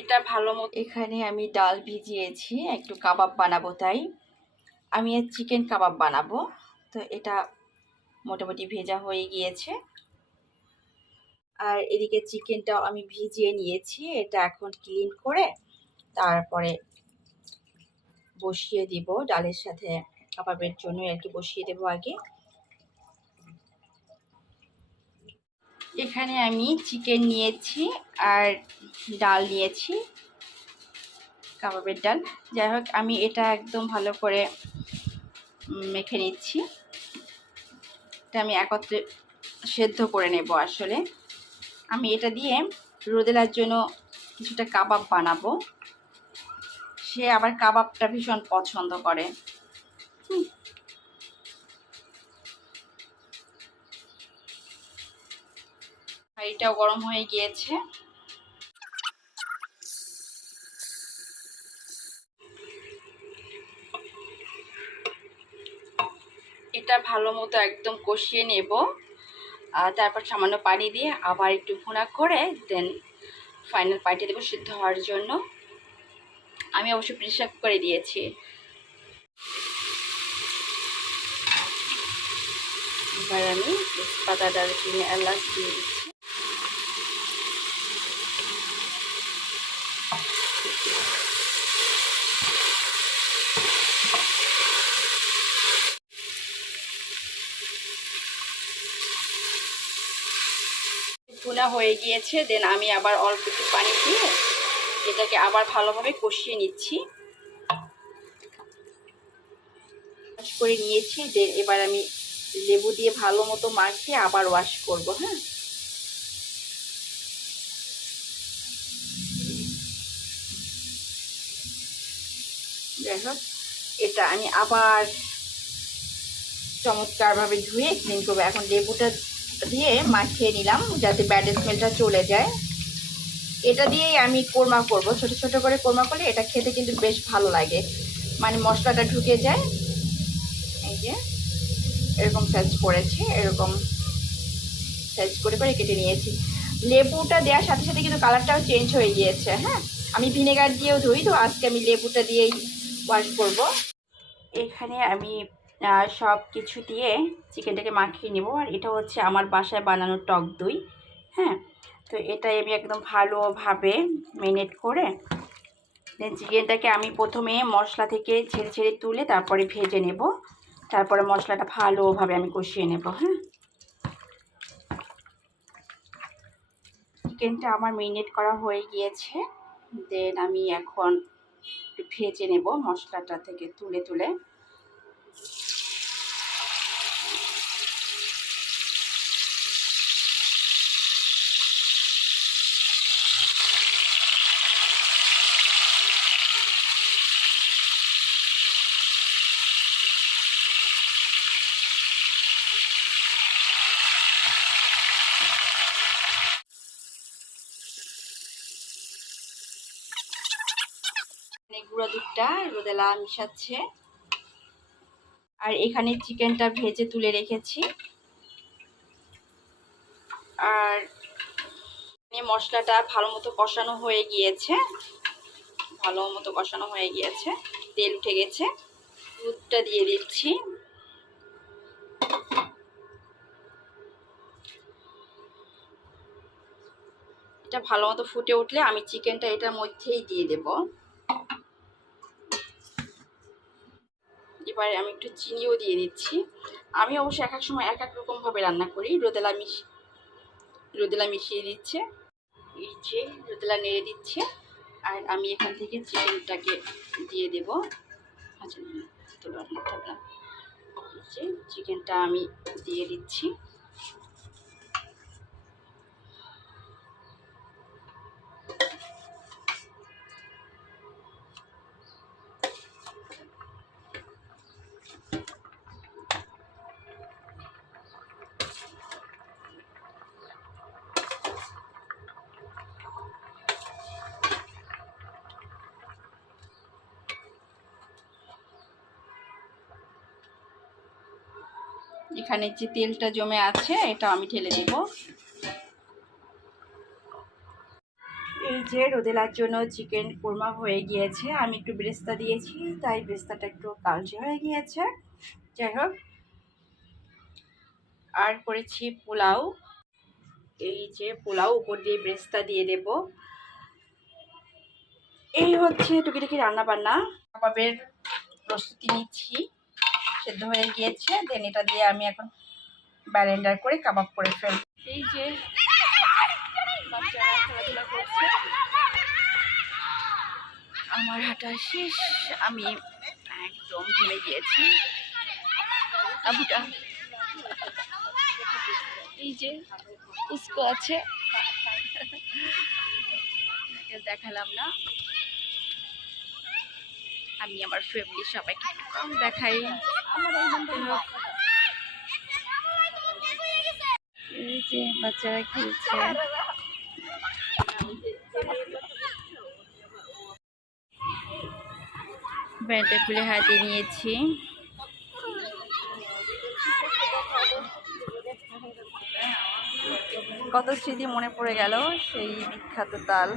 এটা ভালো মতো এখানে আমি ডাল ভিজিয়েছি, একটু কাবাব বানাবো তাই। আমি চিকেন কাবাব বানাবো, তো এটা মোটামুটি ভেজা হয়ে গিয়েছে। আর এদিকে চিকেনটাও আমি ভিজিয়ে নিয়েছি, এটা এখন ক্লিন করে তারপরে বসিয়ে দিব। ডালের সাথে কাবাবের জন্য আর কি বসিয়ে দেবো আগে। এখানে আমি চিকেন নিয়েছি আর ডাল নিয়েছি, কাবাবের ডাল। যাই হোক, আমি এটা একদম ভালো করে মেখে নিচ্ছি। এটা আমি একত্রে সেদ্ধ করে নেব আসলে। আমি এটা দিয়ে রোদেলার জন্য কিছুটা কাবাব বানাবো। সে আবার কাবাবটা ভীষণ পছন্দ করে। হুম। হাঁড়িটাও গরম হয়ে গিয়েছে। এটা ভালো মতো একদম কষিয়ে নেব। তারপর সামান্য পানি দিয়ে আবার একটু ভুনা করে দেন। ফাইনাল পাল্টে দেবো সিদ্ধ হওয়ার জন্য। আমি অবশ্য প্রেসার করে দিয়েছি। এবার আমি তেজপাতা দারচিনি এলাচ দিয়ে দিচ্ছি। ভুনা হয়ে গিয়েছে দেন আমি আবার অল্প একটু পানি দিয়ে এটাকে আবার ভালোভাবে কষিয়ে নিচ্ছি। ওয়াশ করে নিয়েছি দেন এবার আমি লেবু দিয়ে ভালো মতো মাখিয়ে আবার ওয়াশ করব হ্যাঁ? এটা আমি আবার চমৎকারভাবে ধুয়ে ক্লিন করব। এখন লেবুটা দিয়ে মাখিয়ে নিলাম যাতে ব্যাড স্মেলটা চলে যায়। এটা দিয়েই আমি কোরমা করব। ছোট ছোট করে কোরমা করলে এটা খেতে কিন্তু বেশ ভালো লাগে। মানে মশলাটা ঢুকে যায়। এই যে, এরকম সাইজ করেছি, এরকম সাইজ করে করে কেটে নিয়েছি। লেবুটা দেওয়ার সাথে সাথে কিন্তু কালারটাও চেঞ্জ হয়ে গিয়েছে হ্যাঁ? আমি ভিনেগার দিয়েও ধুই, তো আজকে আমি লেবুটা দিয়েই ওয়াশ করব। এখানে আমি সব কিছু দিয়ে চিকেনটাকে মাখিয়ে নেব। আর এটা হচ্ছে আমার বাসায় বানানো টক দই। হ্যাঁ? তো এটাই আমি একদম ভালোভাবে মেরিনেট করে দেন চিকেনটাকে আমি প্রথমে মশলা থেকে ছেড়ে ছেড়ে তুলে তারপরে ভেজে নেব। তারপরে মশলাটা ভালোভাবে আমি কষিয়ে নেব। হ্যাঁ? চিকেনটা আমার মেরিনেট করা হয়ে গিয়েছে। দেন আমি এখন ভেজে নেব মশলাটা থেকে তুলে তুলে। গুঁড়ো দুধটা রোদেলা মিশাচ্ছে। আর এখানে চিকেনটা ভেজে তুলে রেখেছি। আর মশলাটা ভালো মতো কষানো হয়ে গিয়েছে। ভালো মতো কষানো হয়ে গিয়েছে। তেল উঠে গেছে। দুধটা দিয়ে দিচ্ছি। এটা ভালো মতো ফুটে উঠলে আমি চিকেনটা এটার মধ্যেই দিয়ে দেব। এবারে আমি একটু চিনিও দিয়ে দিচ্ছি। আমি অবশ্য এক এক সময় এক এক রকমভাবে রান্না করি। রোদেলা মিশ, রোদেলা মিশিয়ে দিচ্ছে। এই যে রোদেলা নেড়ে দিচ্ছে। আর আমি এখান থেকে চিকেনটাকে দিয়ে দেব। আচ্ছা তোলা যে চিকেনটা আমি দিয়ে দিচ্ছি। এখানে যে তেলটা জমে আছে, এটা আমি ঢেলে দেব। এই যে রোদেলার জন্য চিকেন কোরমা হয়ে গিয়েছে, আমি একটু বেরেস্তা দিয়েছি, তাই বেরেস্তাটা একটু কালচে হয়ে গিয়েছে। যাই হোক, আর করেছি পোলাও। এই যে পোলাও উপর দিয়ে বেরেস্তা দিয়ে দেব। এই হচ্ছে টুকিটুকি রান্না বান্না কাবাবের প্রস্তুতি নিচ্ছি। সেদ্ধ হয়ে গিয়েছে দেন এটা দিয়ে আমি এখন ব্যালেন্ডার করে কাবাব করে ফেলব। এই যে আমার হাঁটা শেষ, আমি একদম ভুলে গিয়েছি। এই যে উস্কো আছে। দেখালাম না। আমি আমার ফ্যামিলি সবাইকে দেখাই। বাচ্চারা খেলছে। ব্যান্ডটা খুলে হাতে নিয়েছি কত স্মৃতি মনে পড়ে গেল সেই বিখ্যাত তাল।